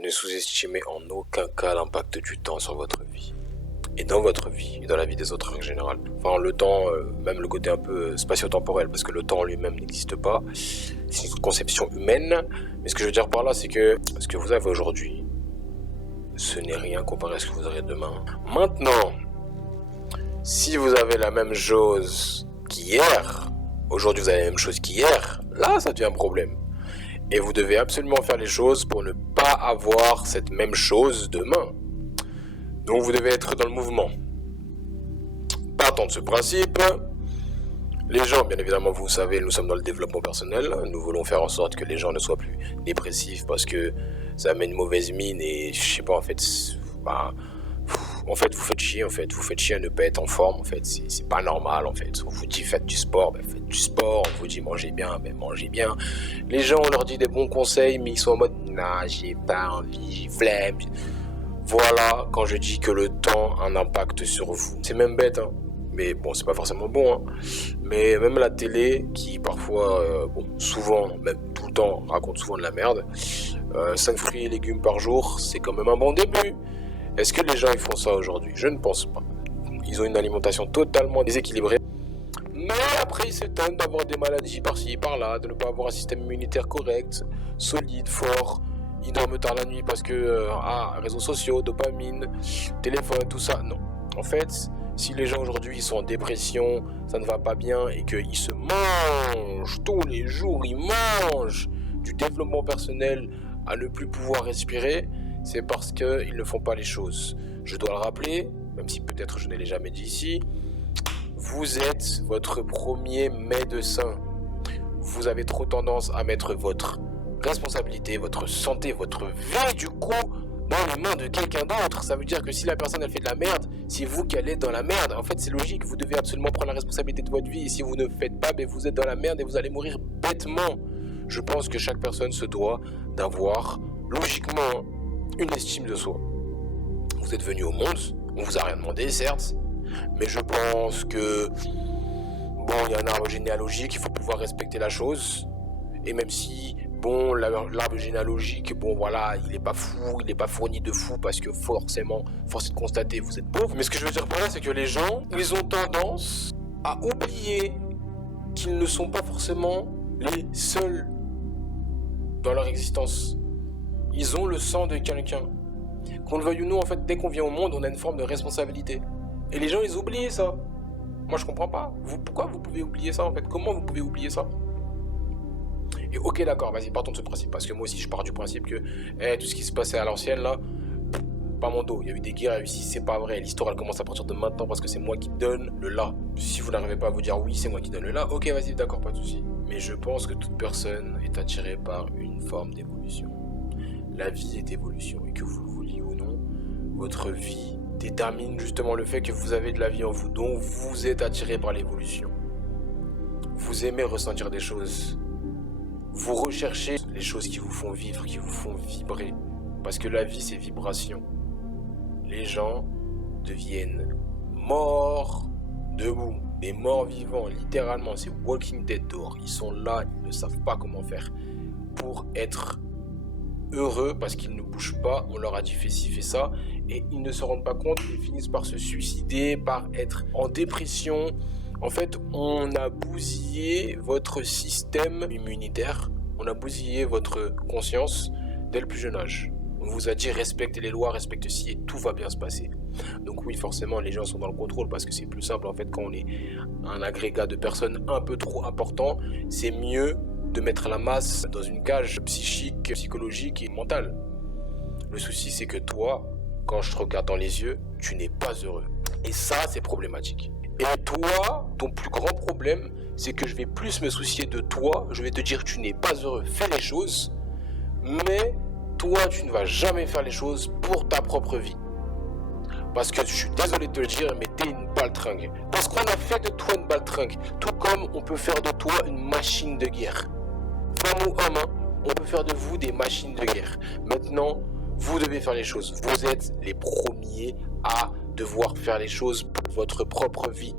Ne sous-estimez en aucun cas l'impact du temps sur votre vie. Et dans votre vie, et dans la vie des autres en général. Enfin, le temps, même le côté un peu spatio-temporel, parce que le temps en lui-même n'existe pas. C'est une conception humaine. Mais ce que je veux dire par là, c'est que ce que vous avez aujourd'hui, ce n'est rien comparé à ce que vous aurez demain. Maintenant, si vous avez la même chose qu'hier, aujourd'hui vous avez la même chose qu'hier, là ça devient un problème. Et vous devez absolument faire les choses pour ne pas avoir cette même chose demain. Donc vous devez être dans le mouvement. Partant de ce principe, les gens, bien évidemment, vous savez, nous sommes dans le développement personnel. Nous voulons faire en sorte que les gens ne soient plus dépressifs parce que ça met une mauvaise mine et je sais pas, en fait, vous faites chier, en fait. Vous faites chier à ne pas être en forme, en fait. C'est pas normal, en fait. On vous dit faites du sport, ben faites du sport. On vous dit mangez bien, ben mangez bien. Les gens, on leur dit des bons conseils, mais ils sont en mode nah, j'ai pas envie, j'ai flemme. Voilà quand je dis que le temps a un impact sur vous. C'est même bête, hein. Mais bon, c'est pas forcément bon, hein. Mais même la télé, qui parfois, souvent, même tout le temps, raconte souvent de la merde. 5 fruits et légumes par jour, c'est quand même un bon début. Est-ce que les gens ils font ça aujourd'hui? Je ne pense pas. Ils ont une alimentation totalement déséquilibrée. Mais après, ils s'étonnent d'avoir des maladies par-ci, par-là, de ne pas avoir un système immunitaire correct, solide, fort. Ils dorment tard la nuit parce que, réseaux sociaux, dopamine, téléphone, tout ça. Non. En fait, si les gens aujourd'hui ils sont en dépression, ça ne va pas bien et qu'ils se mangent tous les jours, ils mangent du développement personnel à ne plus pouvoir respirer, c'est parce qu'ils ne font pas les choses. Je dois le rappeler, même si peut-être je ne l'ai jamais dit ici, vous êtes votre premier médecin. Vous avez trop tendance à mettre votre responsabilité, votre santé, votre vie du coup dans les mains de quelqu'un d'autre. Ça veut dire que si la personne elle fait de la merde, c'est vous qui allez dans la merde. En fait c'est logique, vous devez absolument prendre la responsabilité de votre vie et si vous ne faites pas, vous êtes dans la merde et vous allez mourir bêtement. Je pense que chaque personne se doit d'avoir logiquement une estime de soi. Vous êtes venu au monde, on vous a rien demandé certes, mais je pense que il y a un arbre généalogique, il faut pouvoir respecter la chose. Et même si l'arbre généalogique, il est pas fou, il est pas fourni de fou parce que forcément, force est de constater, vous êtes pauvre. Mais ce que je veux dire par là, c'est que les gens, ils ont tendance à oublier qu'ils ne sont pas forcément les seuls dans leur existence. Ils ont le sang de quelqu'un. Qu'on le veuille ou non, en fait, dès qu'on vient au monde, on a une forme de responsabilité. Et les gens, ils oublient ça. Moi, je comprends pas. Pourquoi vous pouvez oublier ça, en fait? Comment vous pouvez oublier ça? Et ok, d'accord, vas-y, partons de ce principe. Parce que moi aussi, je pars du principe que tout ce qui se passait à l'ancienne, là, pas mon dos. Il y a eu des guerres, ici, c'est pas vrai. L'histoire, elle commence à partir de maintenant parce que c'est moi qui donne le là. Si vous n'arrivez pas à vous dire oui, c'est moi qui donne le là, ok, vas-y, d'accord, pas de souci. Mais je pense que toute personne est attirée par une forme d'évolution. La vie est évolution. Et que vous le vouliez ou non, votre vie détermine justement le fait que vous avez de la vie en vous, donc vous êtes attiré par l'évolution. Vous aimez ressentir des choses. Vous recherchez les choses qui vous font vivre, qui vous font vibrer. Parce que la vie, c'est vibration. Les gens deviennent morts debout. Des morts vivants, littéralement. C'est Walking Dead dehors. Ils sont là, ils ne savent pas comment faire. Pour être heureux, parce qu'ils ne bougent pas, on leur a dit fais ci, fais ça. Et ils ne se rendent pas compte, ils finissent par se suicider, par être en dépression. En fait, on a bousillé votre système immunitaire, on a bousillé votre conscience dès le plus jeune âge. On vous a dit respectez les lois, respectez ci et tout va bien se passer. Donc oui, forcément, les gens sont dans le contrôle parce que c'est plus simple en fait quand on est un agrégat de personnes un peu trop important, c'est mieux de mettre la masse dans une cage psychique, psychologique et mentale. Le souci c'est que toi, quand je te regarde dans les yeux, tu n'es pas heureux. Et ça, c'est problématique. Et toi, ton plus grand problème, c'est que je vais plus me soucier de toi, je vais te dire tu n'es pas heureux, fais les choses, mais toi, tu ne vas jamais faire les choses pour ta propre vie. Parce que je suis désolé de te le dire, mais t'es une baltringue. Parce qu'on a fait de toi une baltringue, tout comme on peut faire de toi une machine de guerre. Femme ou homme, on peut faire de vous des machines de guerre. Maintenant, vous devez faire les choses. Vous êtes les premiers à devoir faire les choses pour votre propre vie.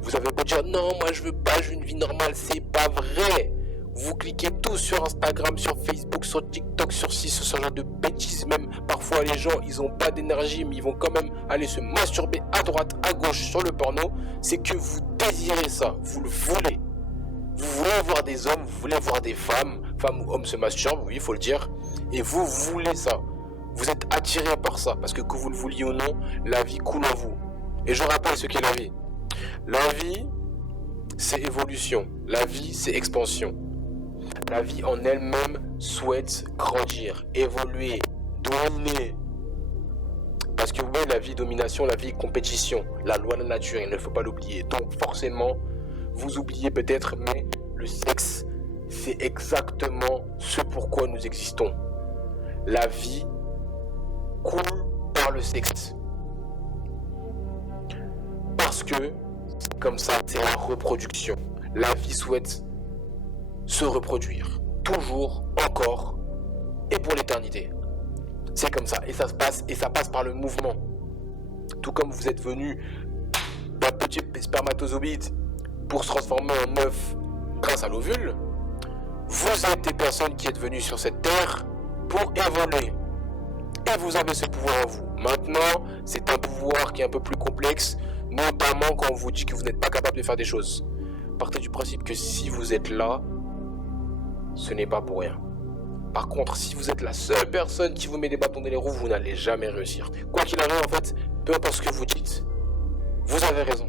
Vous avez beau dire non, moi je veux pas, je veux une vie normale, c'est pas vrai. Vous cliquez tous sur Instagram, sur Facebook, sur TikTok, sur ce genre de bêtises. Même parfois les gens, ils ont pas d'énergie, mais ils vont quand même aller se masturber à droite, à gauche sur le porno. C'est que vous désirez ça, vous le voulez. Vous voulez voir des hommes, vous voulez voir des femmes ou hommes se masturbent, oui, il faut le dire. Et vous voulez ça. Vous êtes attiré par ça, parce que vous le vouliez ou non, la vie coule en vous. Et je rappelle ce qu'est la vie. La vie, c'est évolution. La vie, c'est expansion. La vie en elle-même souhaite grandir, évoluer, dominer. Parce que oui, la vie domination, la vie compétition, la loi de la nature, il ne faut pas l'oublier. Donc forcément, vous oubliez peut-être, mais le sexe, c'est exactement ce pourquoi nous existons. La vie coule par le sexe. Parce que, comme ça, c'est la reproduction. La vie souhaite se reproduire. Toujours, encore, et pour l'éternité. C'est comme ça, et ça se passe, et ça passe par le mouvement. Tout comme vous êtes venu d'un petit spermatozoïde pour se transformer en œuf grâce à l'ovule, vous êtes des personnes qui êtes venues sur cette terre pour évoluer. Et vous avez ce pouvoir en vous. Maintenant, c'est un pouvoir qui est un peu plus complexe, notamment quand on vous dit que vous n'êtes pas capable de faire des choses. Partez du principe que si vous êtes là, ce n'est pas pour rien. Par contre, si vous êtes la seule personne qui vous met des bâtons dans les roues, vous n'allez jamais réussir. Quoi qu'il arrive, en fait, peu importe ce que vous dites, vous avez raison.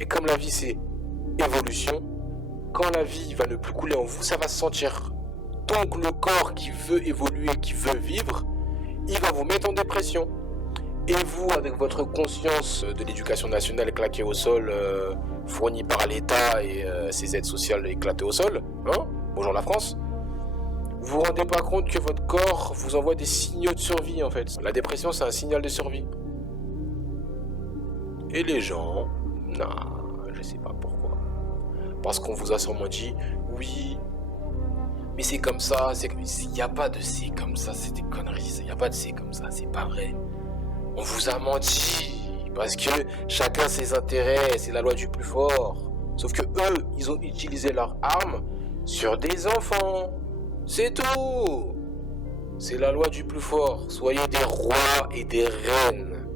Et comme la vie, c'est évolution, quand la vie va ne plus couler en vous, ça va se sentir. Donc le corps qui veut évoluer, qui veut vivre, il va vous mettre en dépression. Et vous, avec votre conscience de l'éducation nationale claquée au sol, fournie par l'État et ses aides sociales éclatées au sol, hein, bonjour la France, vous vous rendez pas compte que votre corps vous envoie des signaux de survie en fait. La dépression, c'est un signal de survie. Et les gens, non, je sais pas pourquoi. Parce qu'on vous a sûrement dit, oui, mais c'est comme ça, il n'y a pas de c'est comme ça, c'est des conneries, il n'y a pas de c'est comme ça, c'est pas vrai. On vous a menti, parce que chacun ses intérêts, c'est la loi du plus fort. Sauf que eux, ils ont utilisé leurs armes sur des enfants. C'est tout. C'est la loi du plus fort. Soyez des rois et des reines.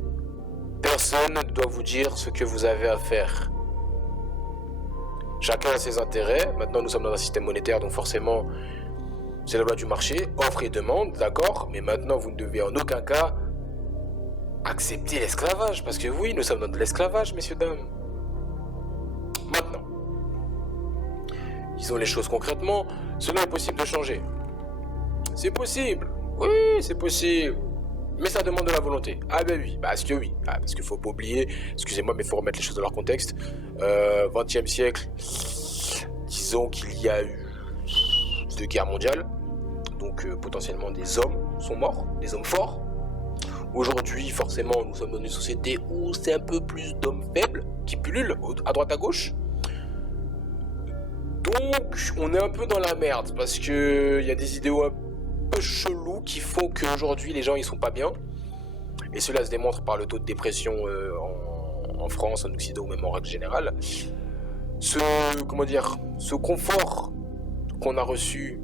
Personne ne doit vous dire ce que vous avez à faire. Chacun a ses intérêts. Maintenant, nous sommes dans un système monétaire, donc forcément, c'est la loi du marché. Offre et demande, d'accord. Mais maintenant, vous ne devez en aucun cas accepter l'esclavage. Parce que oui, nous sommes dans de l'esclavage, messieurs, dames. Maintenant, disons les choses concrètement, cela est possible de changer. C'est possible. Oui, c'est possible. Mais ça demande de la volonté. Ah ben oui, parce que oui. Ah, parce qu'il faut pas oublier, excusez-moi, mais il faut remettre les choses dans leur contexte. 20e siècle, disons qu'il y a eu 2 guerres mondiales. Donc potentiellement des hommes sont morts, des hommes forts. Aujourd'hui, forcément, nous sommes dans une société où c'est un peu plus d'hommes faibles qui pullulent à droite à gauche. Donc, on est un peu dans la merde parce que il y a des idéaux un peu chelous qui font qu'aujourd'hui les gens ils sont pas bien. Et cela se démontre par le taux de dépression en France, en Occident ou même en règle générale. Ce confort qu'on a reçu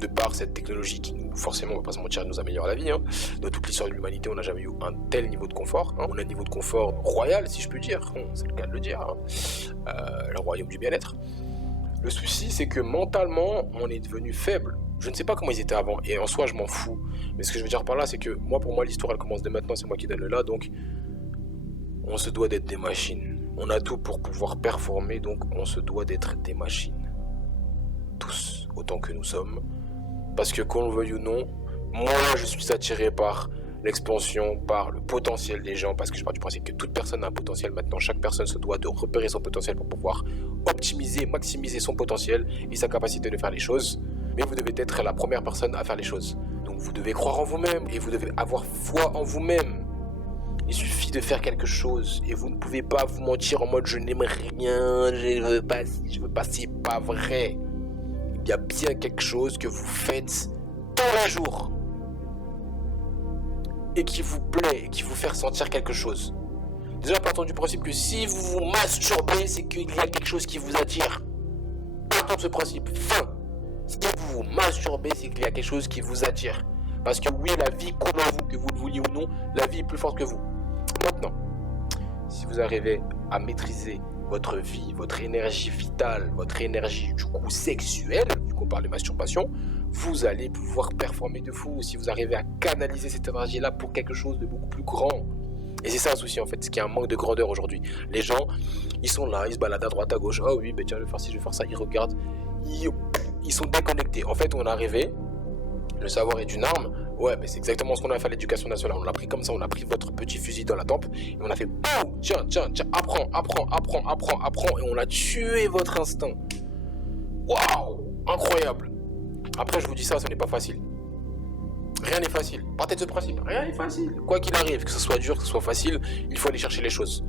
de par cette technologie qui nous, forcément, on va pas se mentir, nous améliore la vie. Hein. Dans toute l'histoire de l'humanité, on n'a jamais eu un tel niveau de confort. Hein. On a un niveau de confort royal, si je puis dire. C'est le cas de le dire. Hein. Le royaume du bien-être. Le souci, c'est que mentalement, on est devenu faible. Je ne sais pas comment ils étaient avant, et en soi, je m'en fous. Mais ce que je veux dire par là, c'est que pour moi, l'histoire, elle commence dès maintenant, c'est moi qui donne le là, donc on se doit d'être des machines. On a tout pour pouvoir performer, donc on se doit d'être des machines. Tous, autant que nous sommes. Parce que qu'on le veuille ou non, moi, je suis attiré par l'expansion, par le potentiel des gens, parce que je pars du principe que toute personne a un potentiel. Maintenant, chaque personne se doit de repérer son potentiel pour pouvoir optimiser, maximiser son potentiel et sa capacité de faire les choses. Mais vous devez être la première personne à faire les choses. Donc vous devez croire en vous-même et vous devez avoir foi en vous-même. Il suffit de faire quelque chose et vous ne pouvez pas vous mentir en mode je n'aime rien, je veux pas, c'est pas vrai. Il y a bien quelque chose que vous faites tous les jours et qui vous plaît et qui vous fait ressentir quelque chose. Déjà, partons du principe que si vous vous masturbez, c'est qu'il y a quelque chose qui vous attire. partons de ce principe. Fin. Si vous vous masturbez, c'est qu'il y a quelque chose qui vous attire. Parce que oui, la vie coule en vous, que vous le vouliez ou non, la vie est plus forte que vous. Maintenant, si vous arrivez à maîtriser votre vie, votre énergie vitale, votre énergie du coup sexuelle, vu qu'on parle de masturbation, vous allez pouvoir performer de fou si vous arrivez à canaliser cette énergie-là pour quelque chose de beaucoup plus grand. Et c'est ça le souci en fait, ce qui est un manque de grandeur aujourd'hui. Les gens, ils sont là, ils se baladent à droite, à gauche. Ah oui, ben tiens, je vais faire ci, je vais faire ça. Ils regardent, ils sont déconnectés. En fait, on est arrivé, le savoir est une arme. Ouais, mais c'est exactement ce qu'on a fait à l'éducation nationale. On l'a pris comme ça, on a pris votre petit fusil dans la tempe et on a fait boum, tiens, apprends, et on a tué votre instinct. Waouh, incroyable. Après, je vous dis ça, ce n'est pas facile. Rien n'est facile. Partez de ce principe, rien n'est facile. Quoi qu'il arrive, que ce soit dur, que ce soit facile, il faut aller chercher les choses.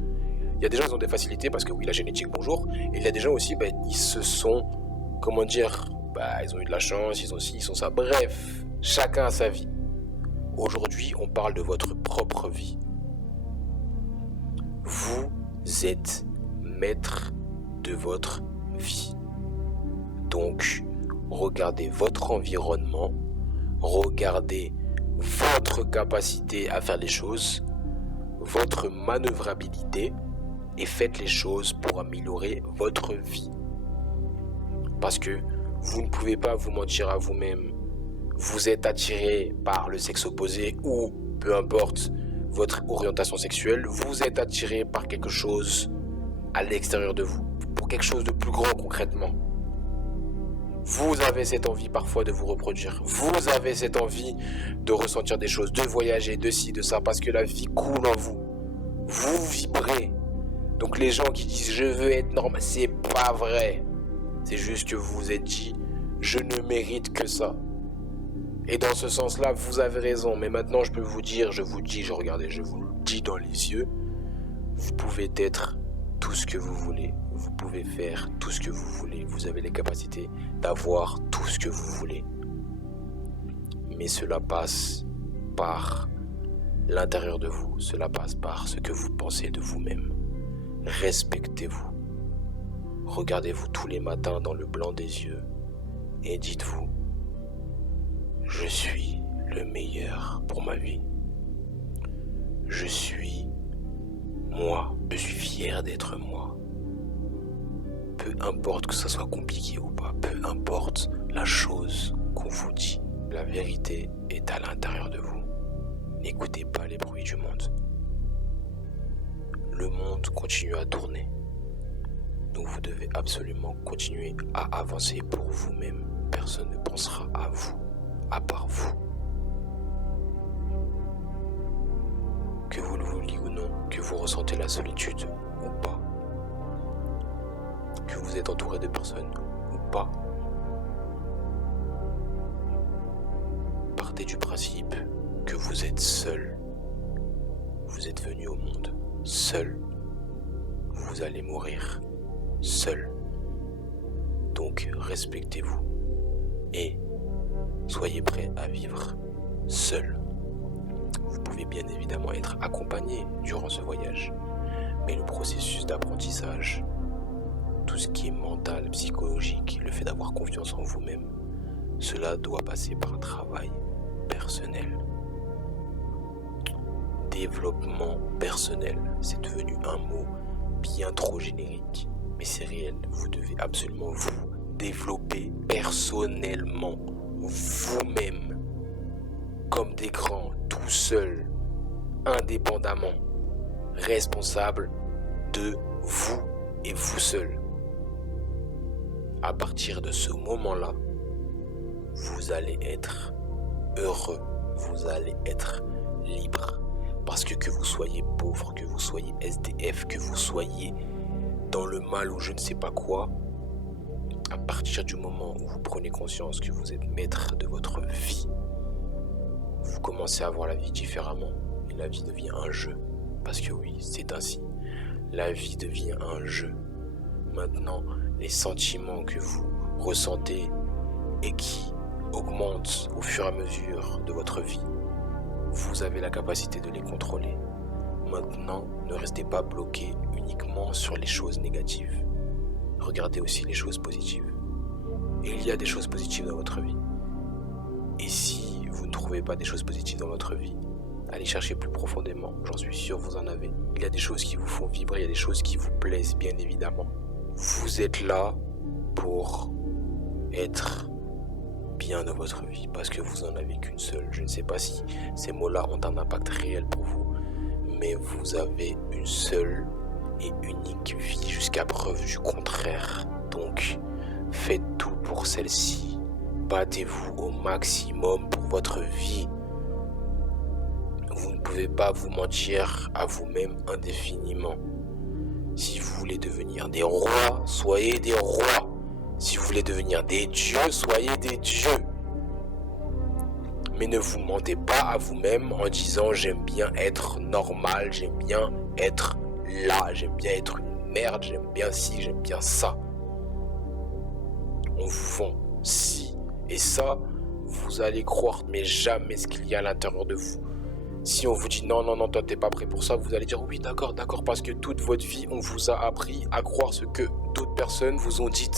Il y a des gens qui ont des facilités parce que oui, la génétique, bonjour. Et il y a des gens aussi, ils se sont, comment dire, ils ont eu de la chance, ils ont ci, ils ont ça. Bref, chacun a sa vie. Aujourd'hui, on parle de votre propre vie. Vous êtes maître de votre vie. Donc, regardez votre environnement, regardez votre capacité à faire les choses, votre manœuvrabilité et faites les choses pour améliorer votre vie. Parce que vous ne pouvez pas vous mentir à vous-même. Vous êtes attiré par le sexe opposé ou peu importe votre orientation sexuelle, vous êtes attiré par quelque chose à l'extérieur de vous, pour quelque chose de plus grand concrètement. Vous avez cette envie parfois de vous reproduire, vous avez cette envie de ressentir des choses, de voyager, de ci, de ça, parce que la vie coule en vous. Vous vibrez. Donc les gens qui disent je veux être normal, c'est pas vrai. C'est juste que vous vous êtes dit je ne mérite que ça. Et dans ce sens-là, vous avez raison. Mais maintenant, je peux vous dire, je vous le dis dans les yeux, vous pouvez être tout ce que vous voulez. Vous pouvez faire tout ce que vous voulez. Vous avez les capacités d'avoir tout ce que vous voulez. Mais cela passe par l'intérieur de vous. Cela passe par ce que vous pensez de vous-même. Respectez-vous. Regardez-vous tous les matins dans le blanc des yeux et dites-vous: je suis le meilleur pour ma vie. Je suis moi. Je suis fier d'être moi. Peu importe que ça soit compliqué ou pas, peu importe la chose qu'on vous dit, la vérité est à l'intérieur de vous. N'écoutez pas les bruits du monde. Le monde continue à tourner. Donc vous devez absolument continuer à avancer pour vous-même. Personne ne pensera à vous, à part vous. Que vous le vouliez ou non, que vous ressentez la solitude ou pas, que vous êtes entouré de personnes ou pas, partez du principe que vous êtes seul. Vous êtes venu au monde seul. Vous allez mourir seul. Donc respectez-vous et soyez prêts à vivre seul. Vous pouvez bien évidemment être accompagné durant ce voyage, mais le processus d'apprentissage, tout ce qui est mental, psychologique, le fait d'avoir confiance en vous-même, cela doit passer par un travail personnel. Développement personnel, c'est devenu un mot bien trop générique, mais c'est réel. Vous devez absolument vous développer personnellement, vous-même, comme des grands, tout seul, indépendamment, responsable de vous et vous seul. À partir de ce moment-là, vous allez être heureux, vous allez être libre. Parce que vous soyez pauvre, que vous soyez SDF, que vous soyez dans le mal ou je ne sais pas quoi, à partir du moment où vous prenez conscience que vous êtes maître de votre vie, vous commencez à voir la vie différemment et la vie devient un jeu. Parce que oui, c'est ainsi. La vie devient un jeu. Maintenant, les sentiments que vous ressentez et qui augmentent au fur et à mesure de votre vie, vous avez la capacité de les contrôler. Maintenant, ne restez pas bloqué uniquement sur les choses négatives. Regardez aussi les choses positives. Et il y a des choses positives dans votre vie. Et si vous ne trouvez pas des choses positives dans votre vie, allez chercher plus profondément, j'en suis sûr vous en avez. Il y a des choses qui vous font vibrer, il y a des choses qui vous plaisent bien évidemment. Vous êtes là pour être bien dans votre vie parce que vous en avez qu'une seule. Je ne sais pas si ces mots-là ont un impact réel pour vous, mais vous avez une seule et unique vie jusqu'à preuve du contraire. Donc, faites tout pour celle-ci. Battez-vous au maximum pour votre vie. Vous ne pouvez pas vous mentir à vous-même indéfiniment. Si vous voulez devenir des rois, soyez des rois. Si vous voulez devenir des dieux, soyez des dieux. Mais ne vous mentez pas à vous-même en disant j'aime bien être normal, j'aime bien être là, j'aime bien être une merde, j'aime bien ci, j'aime bien ça. On vous vend ci et ça, vous allez croire mais jamais ce qu'il y a à l'intérieur de vous. Si on vous dit non, toi t'es pas prêt pour ça, vous allez dire oui d'accord, parce que toute votre vie on vous a appris à croire ce que d'autres personnes vous ont dit.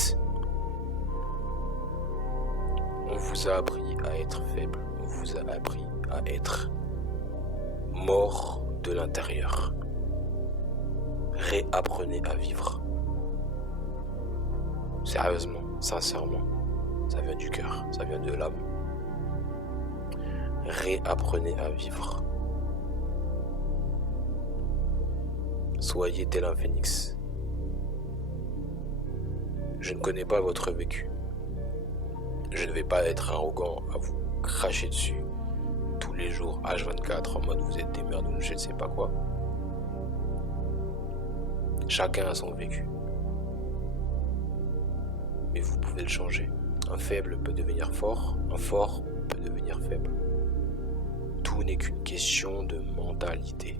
On vous a appris à être faible, on vous a appris à être mort de l'intérieur. Réapprenez à vivre. Sérieusement, sincèrement, ça vient du cœur, ça vient de l'âme. Réapprenez à vivre. Soyez tel un phénix. Je ne connais pas votre vécu. Je ne vais pas être arrogant à vous cracher dessus tous les jours, H24, en mode vous êtes des merdes ou je ne sais pas quoi. Chacun a son vécu. Mais vous pouvez le changer. Un faible peut devenir fort, un fort peut devenir faible. Tout n'est qu'une question de mentalité.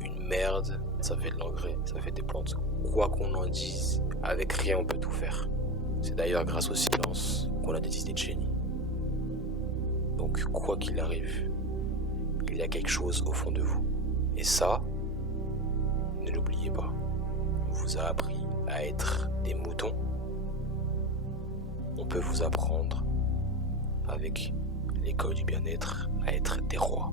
Une merde, ça fait de l'engrais, ça fait des plantes. Quoi qu'on en dise, avec rien on peut tout faire. C'est d'ailleurs grâce au silence qu'on a des idées de génie. Donc quoi qu'il arrive, il y a quelque chose au fond de vous. Et ça, ne l'oubliez pas. On vous a appris à être des moutons. On peut vous apprendre, avec l'école du bien-être, à être des rois.